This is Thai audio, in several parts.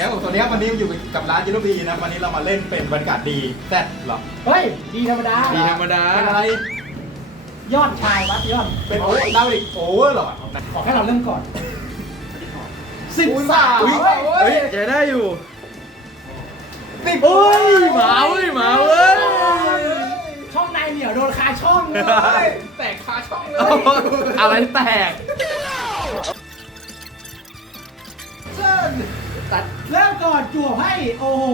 แล้วสวัสดีครับวันนี้อยู่กับร้านยูโรบีนะวันนี้เรามาเล่นเป็นบรรยากาศดีแซดเหรอเฮ้ย ดีธรรมดา ดีธรรมดาเป็นอะไรยอดชายวัดยอด เป็นโอเวอร์ดาวอีกโอเวอร์หรอขอแค่เราเริ่มก่อนสิบสามอุ๊ยเฮ้ยเฮ้ยจะได้อยู่สิบเฮ้ยหมาเว้ยหมาเว้ยช่องในเหนียวโดนคาช่องเลยแตกคาช่องเลยอะไรแตก ตัดเริ่มก่อนจั่วไพ่โอ้โห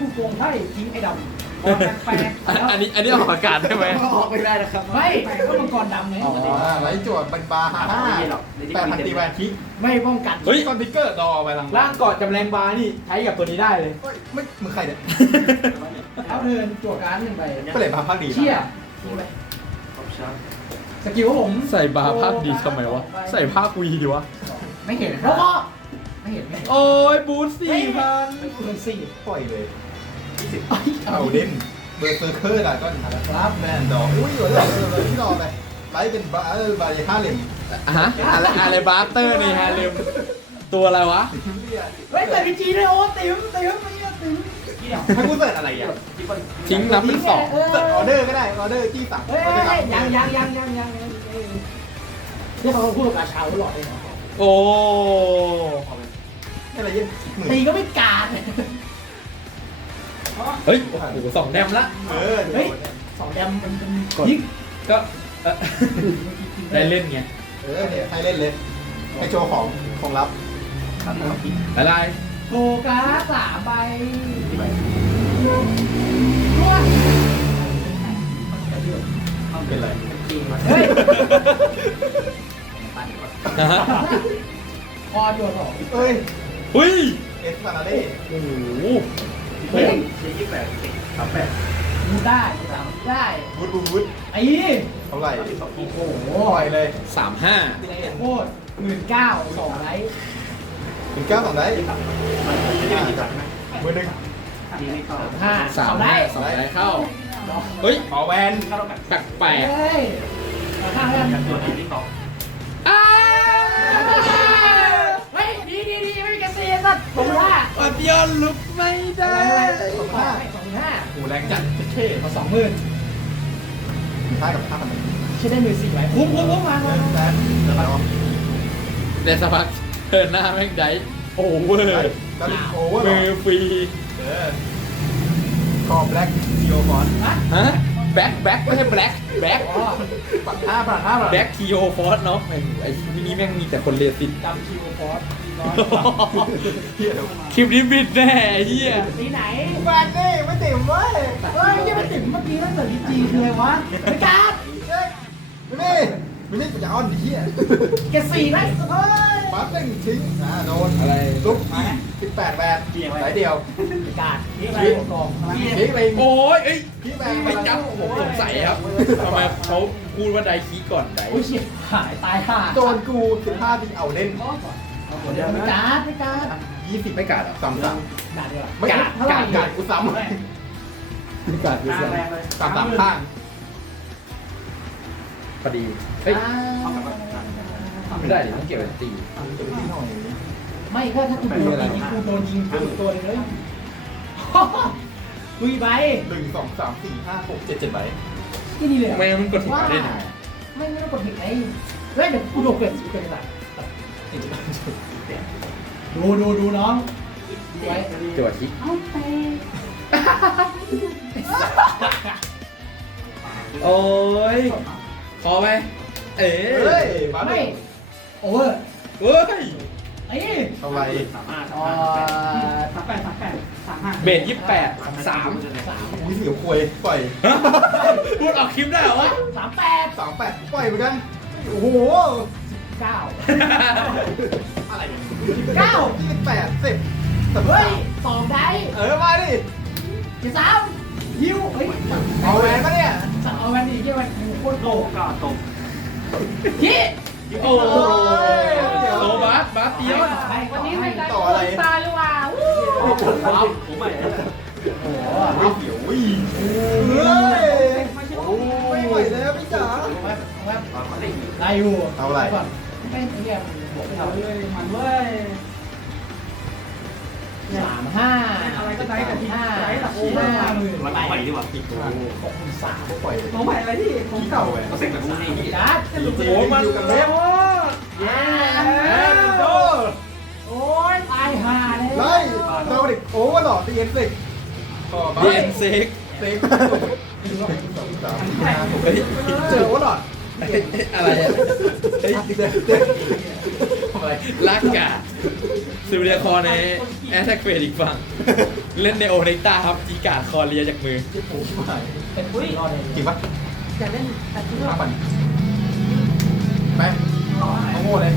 กูโกงไพ่ทิ้งไอ้ดำออกแปลกๆอันอันนี้อันนี้ออกอากาศได้ไหมออกไม่ได้นะครับไม่ก็มังกรดำไงอ๋อไลท์จวดบันบาร์ห้าห้าแปดพันตีแวนคิกไม่ป้องกันเฮ้ยคอนพิกเกอร์ดอไปลังร่างกอดจำแรงบาร์นี่ใช้กับตัวนี้ได้เลยเฮ้ยไม่มึงใครเนี่ยเอาเทิร์นจั่วการ์ดหนึ่งใบก็เลยพาพักดีนะเชี่ยทิ้งไปสกิลของผมใส่บาร์ภาคดีทำไมวะใส่ภาควีดีวะไม่เห็นแล้วก็ ไม่เห็นไม่เห็นโอ้ยบูสสี่พันเทิร์นสี่ปล่อยเลยยี่สิบเอาเด่นเบอร์เซอร์เคอร์ดาก้อนครับแมนดอกอุ้ยอยู่เลยที่รอไปไลท์เป็นบาร์บาร์ห้าเหลี่ยมฮะอะไรอะไรบาร์เตอร์นี่ฮะลืมตัวอะไรวะเฮ้ยแต่พีจีด้วยโอ้ติ๋มติ๋มไม่ใช่ติ๋มให้กูเสิร์ชอะไรอะทิ้งนับเป็นสองเออเสิร์ชออเดอร์ก็ได้ออเดอร์ที่สั่งเฮ้ยยังยังยังยังยังที่เขาพูดกับอาชาวตลอดเลยโอ้ อะไรเยี่ยมตีก็ไม่กาดเฮ้ย โอ้โหสองแดมละ เออเฮ้ยสองแดมมันเป็นกด ยิงก็เอ่อได้เล่นไงเออเนี่ยให้เล่นเลยให้โชว์ของของลับอะไรโกกาสามใบเป็นไรเฮ้ยนะฮะคอจั่วสองเอ้ย อุ้ยเอสซานาเล่โอ้โหเฮ้ยดูได้สามได้วุดวุดวุดไอ้เท่าไหร่โอ้โหปล่อยเลยสามห้าโคตรหมื่นเก้าสองไลท์ถึงเก้าสองได้มือหนึ่งห้าสามไลห้าท์สองได้เข้า เฮ้ยขอแวนแปลกแปลกเฮ้ยข้างกันๆ ว์ผมว่าปัดยอนลุกไม่ได้สองห้าสองห้าหูแรงจัดเท่มาสองหมื่นท้ายกับท่าทำไมใช้ได้หมื่นสี่ไว้คุ้มคุ้มคุ้มมาเดิมานแซนเดี๋ยวเราเดสพักเทิร์นหน้าแม่งได้โอเวอร์ก็ลิโอเวอร์มือฟรีเออคอแบล็กซีโอฟอนฮะฮะ แบ็คแบ็คไม่ใช่แบล็คแบ็คอ๋อปัดห้าปัดห้าปัดแบ็คคีโอฟอสเนาะไอ้ไอ้ที่นี่แม่งมีแต่คนเรียนติดจำคิวฟอร์สร้อยเฮียเดี๋ยวคลิปนี้บิดแน่ไอ้เฮียสีไหนแวนนี่ไม่ติ่มเว้ยเฮ้ยยังไม่ติดเมื่อกี้ตั้งแต่พีจีคืออะไรวะไม่กล้าเฮ้ยไม่นี่ไม่นี่กูจะอ้อนดิเฮียเกรดสี่ไหมเฮ้ย ปั๊บเล่งทิ้งอ่าโดนอะไรลุกสิบแปดแวนสายเดียวไม่กล้านี่ไปกองทิ้งไปโอ้ยเอ้ยพี่แบงไม่จับผมสงสัยครับทำไมเขาพูดว่าไดคีก่อนไดโอ้ยเฉียบหายตายห่าโดนกูสิบห้าทีเอาเล่นไม่กล้าไม่กล้ายี่สิบไม่กัดอะสามสามด่าดีกว่าไม่กัดกัดกัดกูซ้ำไม่กัดดูสิสามสามข้างพอดีเฮ้ย ไม่ได้ดิต้องเก็บไว้ตีไม่ก็ถ้ากูโดนยิงกูโดนยิงกูตัวนึงเลยคุยไปหนึ่งสองสามสี่ห้าหกเจ็ดเจ็ดใบที่นี่เลยทำไมมันกดหัวได้ยังไงไม่ไม่ต้องกดผิดไงเฮ้ยเดี๋ยวกูโดนเปลี่ยนกูเปลี่ยนไปดูดูดูน้องดูไว้จั่วคิกเอาไปโอ้ยพอไหมเอ๋เฮ้ยบ้าไม่โอ เวอร์เฮ้ยไอ้เท่าไรอ่าสามแปดสามแปดสามห้าเบสยี่สิบแปดสามสามอุ้ยเสียวควยปล่อยพูดออกคลิปได้เหรอวะสามแปดสามแปดปล่อยเหมือนกัน โอ้โหเก้าอะไรเนี่ยเก้ายี่สิบแปดสิบสิบเฮ้ยสองได้ เออมาดิเจ็ดสามยิวเฮ้ยเอาแหวนปะเนี่ยสั่งเอาแวนดีเยี่ยมโคตรโตก็ตกยี่ โอ้ยโตบัสบัสเตียนวันนี้ไม่ได้ต่ออะไรตาหรือว่ะวู้ผมใหม่โอ้โหเดี๋ยวอุ้ยเฮ้ยไม่ไหวแล้วพี่จ๋าได้อยู่เอาอะไรก่อนไม่เรียกบวกไม่เอาเอาเลยมันเว้ย สามามห้าอะไรก็ได้กับที่ห้าได้กับโอ้ที่ห้าหมื่นมันใหม่ดีกว่าอีกตัวหกหมื่นสามปล่อยของใหม่อะไรที่ของเก่าเขาเสกแบบพวกนี้การ์ดโอ้มันเร็วแย่แอนโดโอ้ยตายห่าเลยไล่เราดิโอ้หล่อตีเอ็นสิต่อไปเดียนเซ็กเซกสองสามสี่ห้าหกเฮ้ยเจอโอ้หล่ออะไรอะเฮ้ย เด็กเด็กลากกาซิลเลียคอในแอตแทกเฟดอีกฝั่ง เล่นในโอเนต้าครับจีการ์ดคอเลียจากมือ โอ้ไม่เป็นอุ้ยรอเลยจริงปะอยากเล่นแต่ที่ห้าพันไปเอาโง่เลย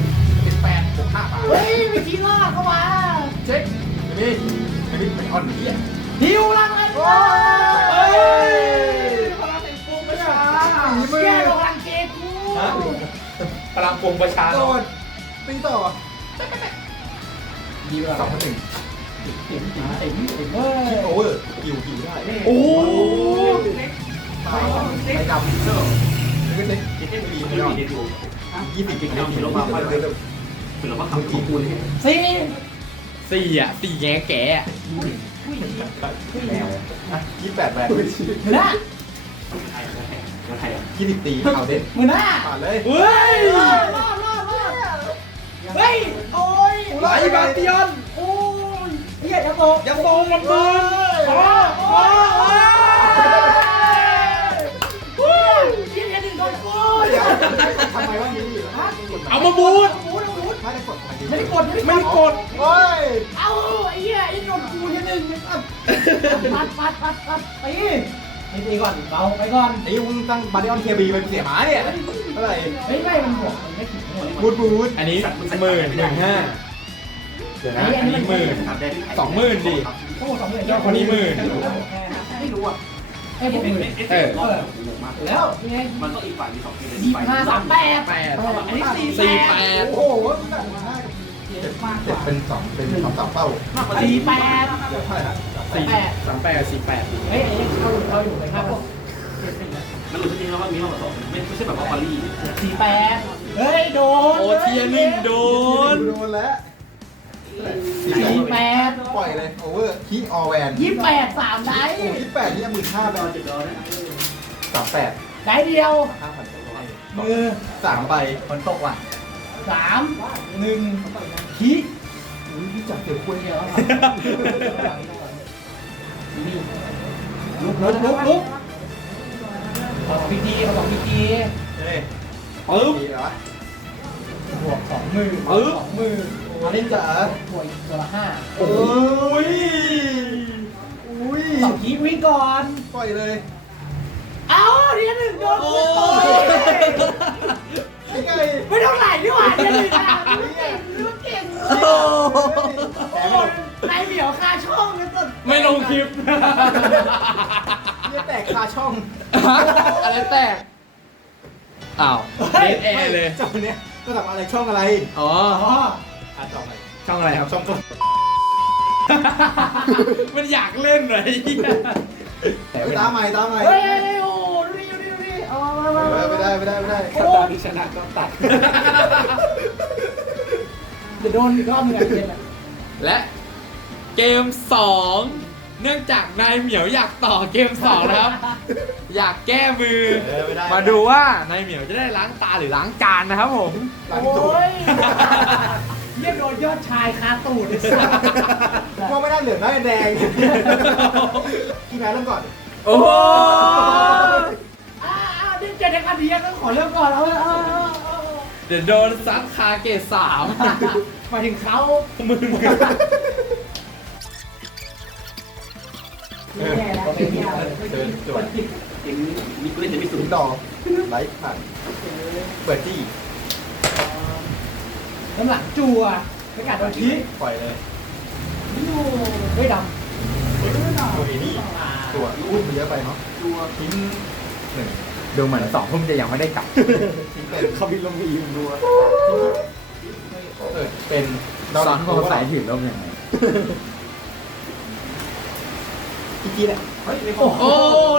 สิบแปดบวกห้าบาทเฮ้ยมีทีรอดเข้ามาเช็คไม่มีไม่มีเป็นออนนี้อะฮิวลังเลยโอ้ยพลังแห่งปวงประชาฝีมือแย่กว่าพลังเกกูพลังปวงประชาโดน ตีต่อดีกว่าสองพันหนึ่งเห็นจ๋าเห็นเห็นเว้คิยดโอเวอร์คิวคิวได้โอ้ตายไปดำเซอร์เล็กเล็กเด็กดีๆไม่ไม่ยอมดีดูยี่สิบเด็กิกโลๆเมเห็นตรรถมามาไปไปเลเลยยเป็นรถมาขับของคุณนี่สี่สี่อะสี่แง่แก่อะยี่แปดแบนมือหน้าไทยแล้วไทยอะยี่สิบตีเอาเด่นมือหน้าผ่านเลยเฮ้ย เฮ้ย โอ้ยไหลบาติออนโอ้ยเฮียยังโตยังโตมันมือโอ้ยโอ้ยโอ้ยเฮียหนึ่งโดนกูทำไมว่านี้เอามาบูทบูดบูดไม่ได้กดอะไรไม่ได้กดไม่ได้กดโอ้ยเอาไอ้เหี้ยไอ้โดนกูทีหนึ่งปัดปัดปัดปัดตีนี่ตีก่อนเบาไปก่อนไอ้มึงตั้งบาริออนเคบีไปเสียหมาเนี่ยเท่าไหร่เฮ้ยไม่มันบวกมันไม่ถึงหมดบูดบูดอันนี้หมื่นหนึ่งห้าเดี๋ยวนะอันนี้หมื่นสองหมื่นดิโอ้สองหมื่นเจ้าคนนี้หมื่นไม่รู้อะให้ผมหมื่นเออรอบงงมากแล้วยังไงมันก็อีกฝ่ายมีสองเกมยี่ห้าสามแปดแปดอันนี้สี่สี่แปดโอ้โหเจ็ดเป็นสองเป็นสองสามเป้ามากกว่าสี่สี่แปดเท่าไหร่สี่สามแปดสี่แปดเฮ้ยไอ้ยังเข้าเข้าอยู่เลยครับ มันรู้จริงๆแล้วว่ามีมากกว่าสองไม่ไม่ใช่แบบว่าคอลลี่สี่แปดเฮ้ยโดนโอเทียหนึ่งโดนโดนแล้วสี่แปดปล่อยเลยโอเวอร์คีออแวนยี่แปดสามได้โอ้ยี่แปดนี่หมื่นห้าแบเราบจิตเราเนี่ยสามแปดได้เดียวห้าพันมือสามใบฝนตกว่ะสามหนึ่งขีอุ้ยพี่จับเสียคุยเดียวลุกลุกลุกลุก ขอพีจีขอพีจีเฮ้ยปึ๊บดีเหรอบวกสองมือปึ๊บสองมือมาเล่นจ๋าบวกอีกตัวละห้าโอ้ยอุ้ยสองขีวิ่งก่อนปล่อยเลย เอ้าทีละหนึ่งโดนโอ้โอ้ยไอ้ไงไม่เท่าไหร่นี่หว่าทีละหนึ่งอะรู้เก่งรู้เก่งโอ้โอ้ยนายเหมียวคาช่องเลยสุดไม่ลงคลิป เนี่ยแตกคาช่องอะไรแตกอ้าวเดทแอร์เลยเจ้าเนี้ยระดับอะไรช่องอะไร อ๋ออ๋ออะจออะไรช่องอะไรครับช่องก็มันอยากเล่นเลยแต่เฮ้ยตามใหม่ตามใหม่เฮ้ยเฮ้ยเฮ้ยโอ้ดูดิดูดิดูดิเอามามาเอมาอไม่ได้ไม่ได้ไม่ได้โอ้ยชนะก็ตัดเดี๋ยวโดนอีกรอบหนึงอะเกมอะและเกม2 เนื่องจากนายเหมียวอยากต่อเกม2นะครับ อยากแก้มือ เออไม่ได้ มาดูว่านายเหมียวจะได้ล้างตาหรือล้างจานนะครับผม หลังโอ้สุดยเยี่ยมโดนยอดชายคาตูดเลยสัสพวกไม่ได้เหลืองได้แดงพี่แพ้เริ่มก่อนโอ้โหอ่าอ่าเดี๋ยวเจอกันดีก็ขอเริ่มก่อนเอาเอาเอาเอาเอาเดี๋ยวโดนซัดคาเกตสามหมายถึงเขามึง เดินจวดเองมีกูเล่นจะมีสุสูดงดอกไลท์ผ่านเปิดจี้น้ำหลังจั่วไม่กัดโดนทีปล่อยเลยไม่ดตัวนี้นี่ตัวอุ้ยมันเยอะไปเนาะตัวทิ้งหนึ่งดูเหมือนสองทุ่มจะยังไม่ได้กลับทิ้งเป็นเขาบินลงอีมดัวเออเป็นซ้อนของสายถือร่มยังไง พี่กี้เนี่ยเฮ้ยไม่พอโอ้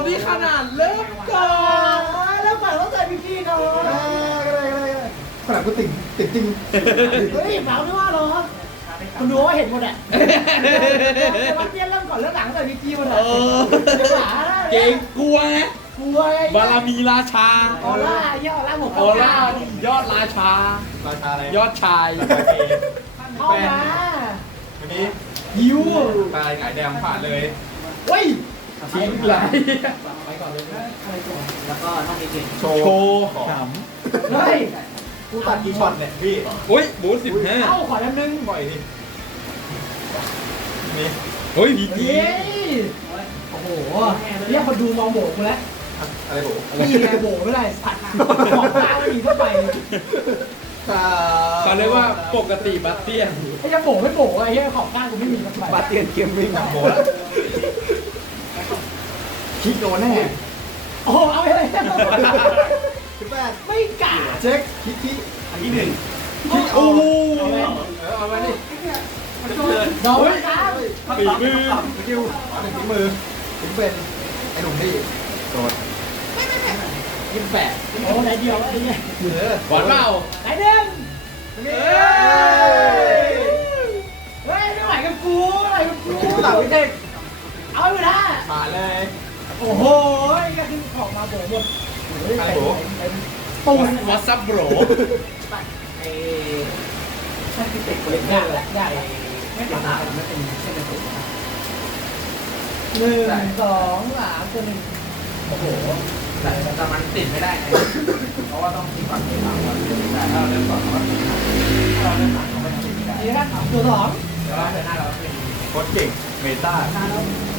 นี่ขนาดเริ่มำก่อนแล้วเปิดต้องใส่พี่ๆก่อนได้ได้ได้ขนาดกูติ่งติ่งจริงเฮ้ยเปล่าไม่ว่าหรอเคุณดูว่าเห็นหมดอะแต่ว่าเปี้ยนเริ่มก่อนเริ่มหลังแต่มีจีมันเออะอเก่งกลัวไงกลัวไอ้บารมีราชาออร่าเยี่ยออร่าหมดออร่านี่ยอดราชาราคาอะไรยอดชายราคาเกย์เข้ามาวันนี้หิวตายหงายแดงผ่านเลย เฮ้ยทิ้งไหลไปก่อนเลยนะอะไรก่อนแล้วก็ต้องมีเกมโชว์โชว์ของเฮ้ยกูตัดกี่ช็อตเนี่ยพี่อุ้ยบูธสิบห้าเข้าขอน้ำนึงบ่อยดินี่เฮ้ยพีจีเฮ้ยโอ้โหเรียกคนดูมองโบกกูแล้วอะไรโบนี่ไงโบกไม่ได้สัตว์ของข้าวไม่มีเข้าไปเขาเรียกว่าปกติบัตเตียนไอ้จะโบกไม่โบกไอ้เหี้ยของข้างกูไม่มีเข้าไปบาเตียนเกมวิ่งหนักโบแล้ว คิดโดนแน่โอ้เอาไปเลยคิดแปดไม่กล้าเช็คคิดคิดอันที่หนึ่งคิดโอ้โอ้โหเออเอาไว้ดิมันเกินดอกไม้ครับฝีมือสกิลขอหนึ่งทิ้งมือทิ้งเป็นไอ้หนุ่มที่โดนยี่สิบแปดโอ้ไหนเดียวไอ้เนี่ยเออหวานเปล่าไหนหนึ่งเฮ้ยเฮ้ยไม่ไหวกับกูไม่ไหวกับกูหลังวิเทค เอาอยู่นะผ่านเลย โอ้โหก็คือของมาโบกหมดอะไรโบกตูนวัตซับโบรไอ้ช่างที่เตะเล็กใหญ่ใหญ่ไม่ติดตาไม่เป็นเช่นเป็นตัวหนึ่งสองสามตัวหนึ่งโอ้โหแต่แต่มันติดไม่ได้เพราะว่าต้องติดก่อนติดหลังก่อนแต่ถ้าเราเริ่มก่อนเราก็ติดได้ถ้าเราเริ่มหลังเราไม่ต้องติดได้นี่นะตัวสองแต่ว่าเดินหน้าเราเป็นโคตรเก่งเมตาเ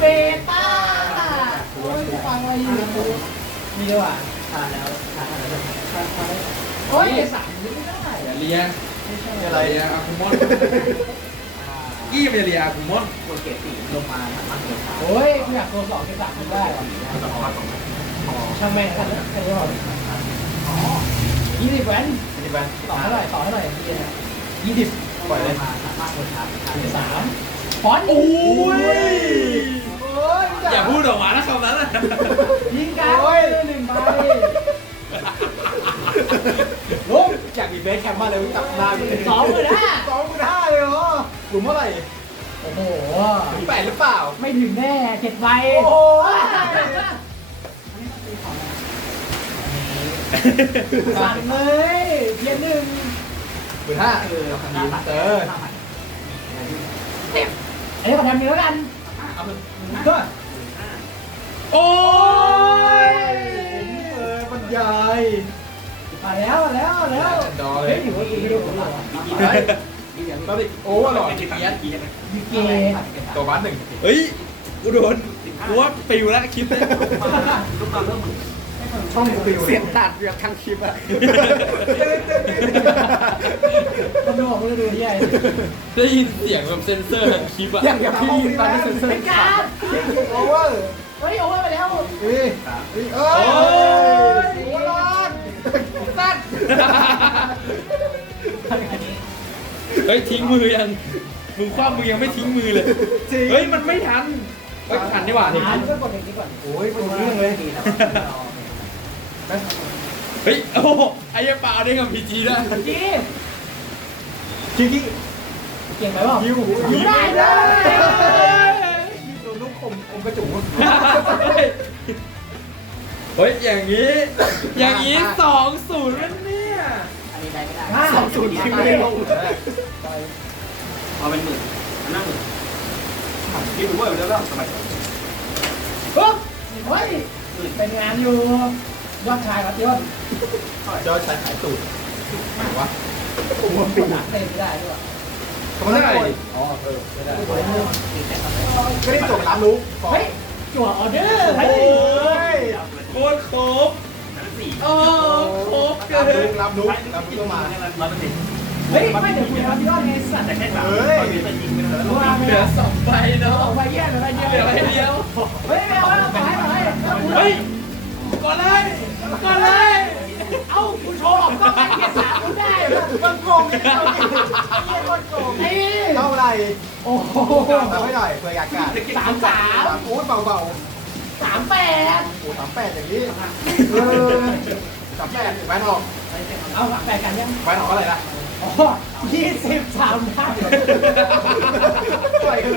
เบต้าโอ้ยฟังอะไรอยู่มีด้วยว่ะทานแล้วทานแล้วโอ้ยสามไม่ได้อย่าเลียนี่อะไรเลียอาคุมอนกี้ไมันจะเลียอาคุมอนตัวเกตตีลงมามันเกินขาโอ้ยอยากตัวสองเป็นสามคนได้ว่ะช่างแม่งกันนะใครจะบอกยี่สิบแวนอันนี้แบนต่อให้หน่อยต่อให้หน่อยยี่สิบปล่อยเลยมาสามารถคนทับยี่สิบสาม ฟอนต์โอ้ยโอ้ยอย่าพูดออกมานะคำนั้นนะยิงกันหนึ่งใบลงอยากมีเบสแคมป์มากเลยจับหน้าอยู่เลยสองหมื่นห้าสองหมื่นห้าเลยเหรอหลุมเท่าไหร่โอ้โหหลุมแปดหรือเปล่า ไม่ถึงแน่เจ็ดใบโอ้ยสั่งเลยเพียนหนึ่งหมื่นห้าคือยิงเออ อันนี้ขอทำหนึ่งแล้วกันเอาเป็นก็โอ้ยเออบรรยายมาแล้วมาแล้วมาแล้วดอเลเฮ้ยยถือว่าดีด้วยผมเหรอเฮ้ยตอนนี้โอ้ว่าหลอดเกียร์เกียร์ยูเกตัวบ้านหนึ่งเฮ้ยกูโดนกูว่าปิวแล้วคลิปเนี่ยลูกมาเริ่มช่องฟิวเสียงตัดแบบทั้งคลิปอะคน ดองคนดูที่ได้ยินเสียงแบบเซนเซอร์ของคลิปอะอย่างกับพี่ตอนนี้เซนเซอเป็นร์การโอเวอร์เฮ้ยโอเวอร์ไปแล้วเอ้ยเอ้ยเอ้โอ้รอดตัดเฮ้ยทิ้งมือยังมึงคว้ามือยังไม่ทิ้งมือเลยเฮ้ยมันไม่ทันเฮ้ยทันดีกว่านี่อ่านก็กดอย่างนี้ก่อนโอ้ยเป็นเรื่องเลยเฮ้ยโอ้ไอ้ยังเปล่าได้กับพีจีด้วยจี คิกกี้เก่งไปเปล่ายิวยิวได้เลยโดนลูกคมคมกระจุกเฮ้ย อย่างนี้ อย่างนี้สองศูนย์แล้วเนี่ยอันนี้ได้ไม่ได้ห้าสองศูนย์ที่ไม่ได้ลงเอาเป็นหมื่นนั่งหมื่นคิดดูว่าเดี๋ยวเราสบายปุ๊บเฮ้ยเป็นงานอยู่ ยอดชายครับยอดจอชายขายตูดไหนวะ ผมว่าปิดหนักเต้นไม่ได้ด้วยทำไมได้อ๋อเออไม่ได้ก็ได้จบร้านรู้เฮ้ยจั่วออเดอร์เฮ้โอ้ยยโคตรครบสี่โอ้ครบเกิรับรู้นรับรู้รับรู้ก็มาร้อยเปอร์เซ็นต์เฮ้ยไม่เดี๋ยวคุณทำยอดไงสัตว์แต่แค่สามตอนนี้จะยิงไปแล้วรู้ว่าไม่เหลืได้อสองใบเนาะออกไปแย่เหลือไปเดียวเหลือใบเดียวเฮ้ยไม่เอาแล้วต่อยต่อยเฮ้ยก่อนเลยก่อนเลย เอ้าคุณโชว์ออกก็ไปเกียร์สามคุณได้เหรอมันโกงนี่เอาดิเยี่ยมโกงไอ้เท่าไหร่โอ้โหทำให้หน่อยเผื่ออยากกัดสามสามโอ้ยเบาเบาสามแปดโอ้สามแปดอย่างนี้เออสามแปดแหวนออกเอาสามแปดกันยังแหวนออกเท่าไหร่ะอ๋อยี่สิบสามได้ปล่อยกัน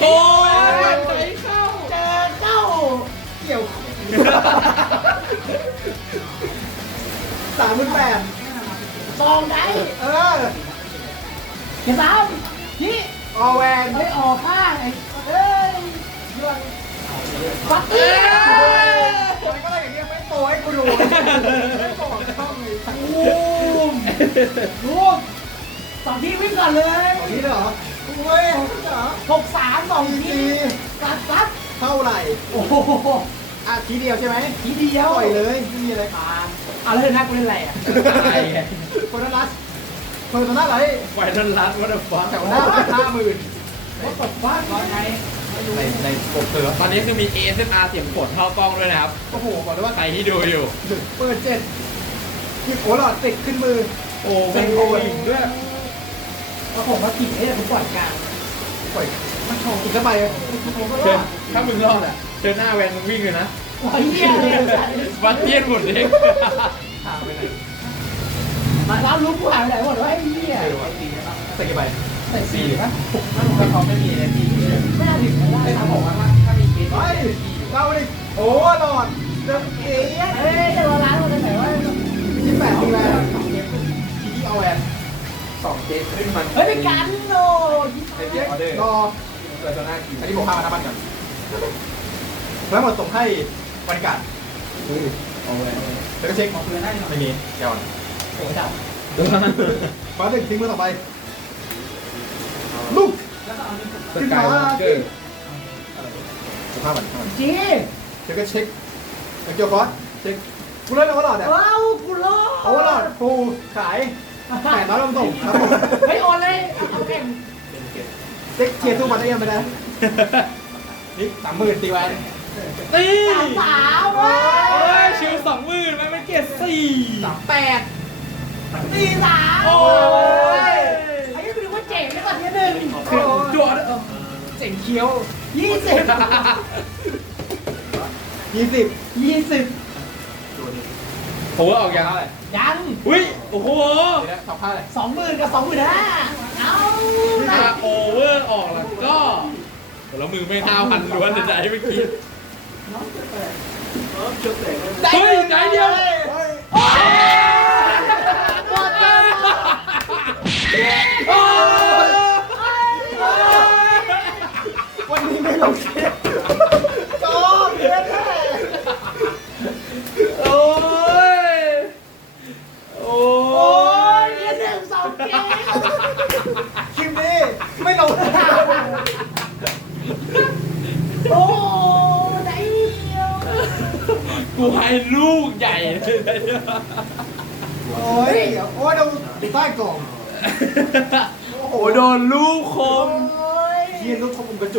โอ้ยใจเข้าเจอเจ้าเกี่ยว สามหมื่นแปดซองได้เออเห็นแล้วนี่ออแวนไม่ออกข้างไอ้เอ้ยปัตตี้มันก็เลยอย่างเงี้ยไม่โตให้กูดูไม่บอกช่องเลยลูมลูมสองทีวิ่งก่อนเลยตรงนี้เหรอเว้ยเหรอหกสามสองทีซัดซัดเท่าไหร่ โอ้โห อะทีเดียวใช่ไหมทีเดียวปล่อยเลยไม่มีอะไรผ่านเอาแล้วนะกูเล่นอะไรอะตายไงเฟอร์นัสเฟอร์นัสอะไรไฟนอลลัสวัตถุฟังแต่ว่าห้าหมื่นว่าตบบ้านก่อนไงในในปกเสือตอนนี้คือมี ASMR เสียงฝนเข้ากล้องด้วยนะครับโอ้โหบอกเลยว่าใครที่ดูอยู่เปิดเจ็ดหยิบโอ้หลอดติดขึ้นมือ โอ้เป็นโอเวอร์ลิงด้วยก็ผมว่ากิ่งเนี่ยผมปล่อยกลาง ปล่อยมันทองอีกเข้าไปผมก็รเชิอญดถ้ามึงรอดอะเชิญหน้าแวนมึงวิ่งเลยนะปล่อยเหี้ยเลยวัดเทียนหมดเด็กหาไปไหนมาแล้วลุกกูหายไปไหนหมดวะไอ้เหี้ยไม่รู้ว่าใส่กี่ใบใส่สี่ปะถ้าเขาไม่มีเอฟพีไม่น่าถึงไม่ได้เขานะบอกว่าถ้ามีเคสไปเราดิโอ้หลอดเดิมเก๋เอ้ยจะรอร้านมันไปไหนวะยี่แปดทีแวนทีที่เอาแวนสองเคสขึ้นมันเฮ้ยเป็นการโลยี่ สิบเรียกออเดอร์รอเกิดตัวหน้ากี่อันนี้บอกข้ามาหน้าบ้านก่อนแล้วหมดส่งให้บริการเอาเลยแล้วก็เช็คของเพื่อนได้หน่อยไม่มีแกวอนโอ้ยดับฟ้าหนึ่งทิ้งมือต่อไปลูกสกายวอล์กเกอร์ห้าพันห้าพันจีแล้วก็เช็คแล้วเกี่ยวฟอสเช็คกูเล่นโอเวอร์หลอดอะเอ้ากูรอโอเวอร์หลอดฟูขายแปดร้อยลำส่งครับผมเฮ้ยโอนเลยเอาแข่ง เช็คเทียร์ตู้มันได้ยังไปนะนี่สามหมื่นตีแวนตีสามสามเว้โอ้ยยชิวสองหมื่นไม่เป็นเกียรติสี่สามแปดสี่สามโอ้ยไอ้ยังไม่รู้ว่าเจ๋งเลยก่อนทีหนึ่งคือจวดเออเจ๋งเคี้ยวยี่สิบยี่สิบยี่สิบโอ้ออกยังเท่าไหร่ ยังอุ้ยโอ้โหเดี๋ยวนะสองเท่าไหร่สองหมื่นกับสองหมื่นห้าเอาถ้าละโอเวอร์ออกแล้วก็แล้วมือไม่ห้าพันล้วนใจเมื่อกี้เฮ้ยใจเดียวหมดเลยโอ้ย วันนี้ไม่ลงเช็คจอบเพื่อนแม่ โอ้ย โอ้ โอ้ย ย เรียนหนึ่งสองเกม คลิปนี้ไม่ลง โอ้ได้เดียว กูให้ ลูกใหญ่เลยโอ้ยโอ้ยดูใต้กล่อง โอ้โหโดนลูกคม โอ้ยเทียนลูกคมกระจุก